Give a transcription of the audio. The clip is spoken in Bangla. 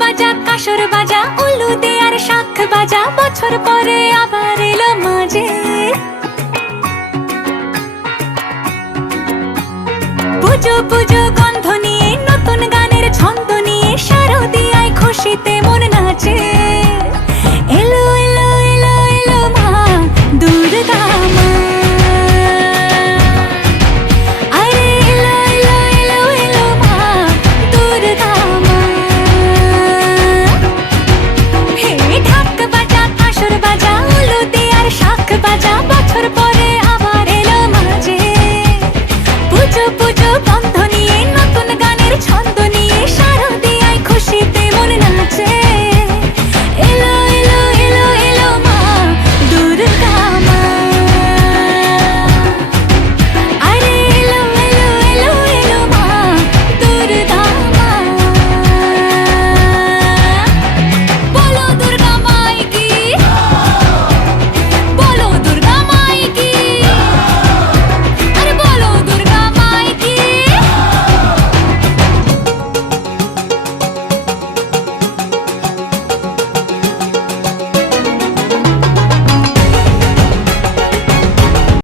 বাজা কাসর বাজা উলু দে আর শাঁখ বাজা, বছর পরে আবার এলো মাঝে। পুজো পুজো গন্ধ নিয়ে নতুন গানের ছন্দ নিয়ে শারদিয়া